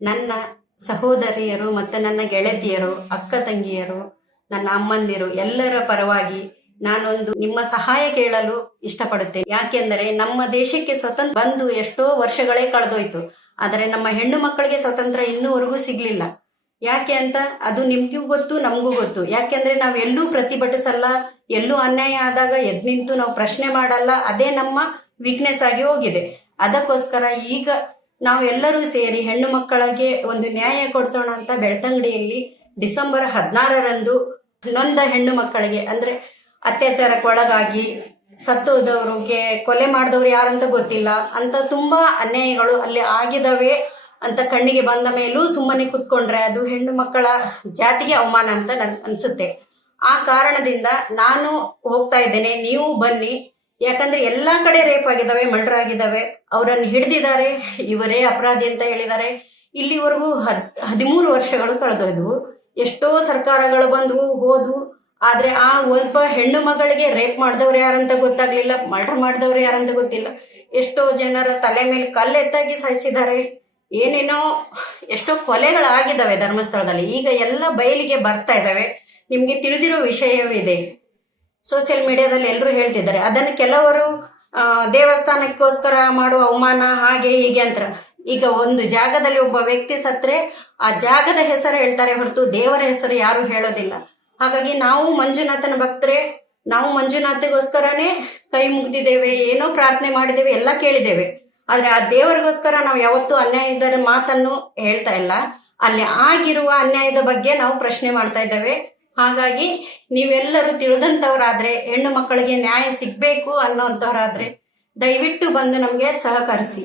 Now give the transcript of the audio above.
ನನ್ನ ಸಹೋದರಿಯರು ಮತ್ತು ನನ್ನ ಗೆಳತಿಯರು, ಅಕ್ಕ ತಂಗಿಯರು, ನನ್ನ ಅಮ್ಮಂದಿರು ಎಲ್ಲರ ಪರವಾಗಿ ನಾನೊಂದು ನಿಮ್ಮ ಸಹಾಯ ಕೇಳಲು ಇಷ್ಟಪಡುತ್ತೇನೆ. ಯಾಕೆಂದರೆ ನಮ್ಮ ದೇಶಕ್ಕೆ ಸ್ವತಂತ್ರ ಬಂದು ಎಷ್ಟೋ ವರ್ಷಗಳೇ ಕಳೆದೋಯ್ತು. ಆದರೆ ನಮ್ಮ ಹೆಣ್ಣು ಮಕ್ಕಳಿಗೆ ಸ್ವತಂತ್ರ ಇನ್ನೂವರೆಗೂ ಸಿಗ್ಲಿಲ್ಲ. ಯಾಕೆ ಅಂತ ಅದು ನಿಮ್ಗೂ ಗೊತ್ತು, ನಮಗೂ ಗೊತ್ತು. ಯಾಕೆಂದ್ರೆ ನಾವು ಎಲ್ಲೂ ಪ್ರತಿಭಟಿಸಲ್ಲ, ಎಲ್ಲೂ ಅನ್ಯಾಯ ಆದಾಗ ಎದ್ ನಿಂತು ನಾವು ಪ್ರಶ್ನೆ ಮಾಡಲ್ಲ. ಅದೇ ನಮ್ಮ ವೀಕ್ನೆಸ್ ಆಗಿ ಹೋಗಿದೆ. ಅದಕ್ಕೋಸ್ಕರ ಈಗ ನಾವೆಲ್ಲರೂ ಸೇರಿ ಹೆಣ್ಣು ಮಕ್ಕಳಿಗೆ ಒಂದು ನ್ಯಾಯ ಕೊಡಿಸೋಣ ಅಂತ ಬೆಳ್ತಂಗಡಿಯಲ್ಲಿ ಡಿಸೆಂಬರ್ 16ರಂದು ನೊಂದ ಹೆಣ್ಣು ಮಕ್ಕಳಿಗೆ, ಅಂದ್ರೆ ಅತ್ಯಾಚಾರಕ್ಕೆ ಒಳಗಾಗಿ ಸತ್ತೋದವ್ರಿಗೆ, ಕೊಲೆ ಮಾಡಿದವ್ರು ಯಾರಂತ ಗೊತ್ತಿಲ್ಲ ಅಂತ ತುಂಬಾ ಅನ್ಯಾಯಗಳು ಅಲ್ಲಿ ಆಗಿದವೆ ಅಂತ ಕಣ್ಣಿಗೆ ಬಂದ ಮೇಲೂ ಸುಮ್ಮನೆ ಕುತ್ಕೊಂಡ್ರೆ ಅದು ಹೆಣ್ಣು ಮಕ್ಕಳ ಜಾತಿಗೆ ಅವಮಾನ ಅಂತ ಅನ್ಸುತ್ತೆ. ಆ ಕಾರಣದಿಂದ ನಾನು ಹೋಗ್ತಾ ಇದ್ದೇನೆ, ನೀವು ಬನ್ನಿ. ಯಾಕಂದ್ರೆ ಎಲ್ಲಾ ಕಡೆ ರೇಪ್ ಆಗಿದಾವೆ, ಮರ್ಡರ್ ಆಗಿದಾವೆ, ಅವರನ್ನು ಹಿಡಿದಿದ್ದಾರೆ, ಇವರೇ ಅಪರಾಧಿ ಅಂತ ಹೇಳಿದ್ದಾರೆ. ಇಲ್ಲಿವರೆಗೂ 13 ವರ್ಷಗಳು ಕಳೆದೋದ್ವು. ಎಷ್ಟೋ ಸರ್ಕಾರಗಳು ಬಂದ್ವು ಹೋದ್ವು. ಆದ್ರೆ ಆ ಒಬ್ಬ ಹೆಣ್ಣು ಮಗಳಿಗೆ ರೇಪ್ ಮಾಡಿದವ್ರು ಯಾರಂತ ಗೊತ್ತಾಗ್ಲಿಲ್ಲ, ಮರ್ಡರ್ ಮಾಡಿದವ್ರು ಯಾರಂತ ಗೊತ್ತಿಲ್ಲ. ಎಷ್ಟೋ ಜನರ ತಲೆ ಮೇಲೆ ಕಲ್ಲೆತ್ತಾಗಿ ಸಾಯಿಸಿದ್ದಾರೆ. ಏನೇನೋ ಎಷ್ಟೋ ಕೊಲೆಗಳಾಗಿದ್ದಾವೆ ಧರ್ಮಸ್ಥಳದಲ್ಲಿ. ಈಗ ಎಲ್ಲ ಬಯಲಿಗೆ ಬರ್ತಾ ಇದ್ದಾವೆ. ನಿಮ್ಗೆ ತಿಳಿದಿರೋ ವಿಷಯವಿದೆ, ಸೋಷಿಯಲ್ ಮೀಡಿಯಾದಲ್ಲಿ ಎಲ್ಲರೂ ಹೇಳ್ತಿದ್ದಾರೆ. ಅದನ್ನು ಕೆಲವರು ದೇವಸ್ಥಾನಕ್ಕೋಸ್ಕರ ಮಾಡುವ ಅವಮಾನ ಹಾಗೆ ಹೀಗೆ ಅಂತ. ಈಗ ಒಂದು ಜಾಗದಲ್ಲಿ ಒಬ್ಬ ವ್ಯಕ್ತಿ ಸತ್ರೆ ಆ ಜಾಗದ ಹೆಸರು ಹೇಳ್ತಾರೆ ಹೊರತು ದೇವರ ಹೆಸರು ಯಾರು ಹೇಳೋದಿಲ್ಲ. ಹಾಗಾಗಿ ನಾವು ಮಂಜುನಾಥನ ಭಕ್ತರೆ, ನಾವು ಮಂಜುನಾಥಗೋಸ್ಕರನೇ ಕೈ ಮುಗ್ದಿದ್ದೇವೆ, ಏನೋ ಪ್ರಾರ್ಥನೆ ಮಾಡಿದ್ದೇವೆ, ಎಲ್ಲ ಕೇಳಿದ್ದೇವೆ. ಆದ್ರೆ ಆ ದೇವರಿಗೋಸ್ಕರ ನಾವು ಯಾವತ್ತೂ ಅನ್ಯಾಯದ ಮಾತನ್ನು ಹೇಳ್ತಾ ಇಲ್ಲ. ಅಲ್ಲಿ ಆಗಿರುವ ಅನ್ಯಾಯದ ಬಗ್ಗೆ ನಾವು ಪ್ರಶ್ನೆ ಮಾಡ್ತಾ ಇದ್ದೇವೆ. ಹಾಗಾಗಿ ನೀವೆಲ್ಲರೂ ತಿಳಿದಂಥವರಾದ್ರೆ, ಹೆಣ್ಣು ಮಕ್ಕಳಿಗೆ ನ್ಯಾಯ ಸಿಗ್ಬೇಕು ಅನ್ನೋಂಥವ್ರಾದ್ರೆ ದಯವಿಟ್ಟು ಬಂದು ನಮಗೆ ಸಹಕರಿಸಿ.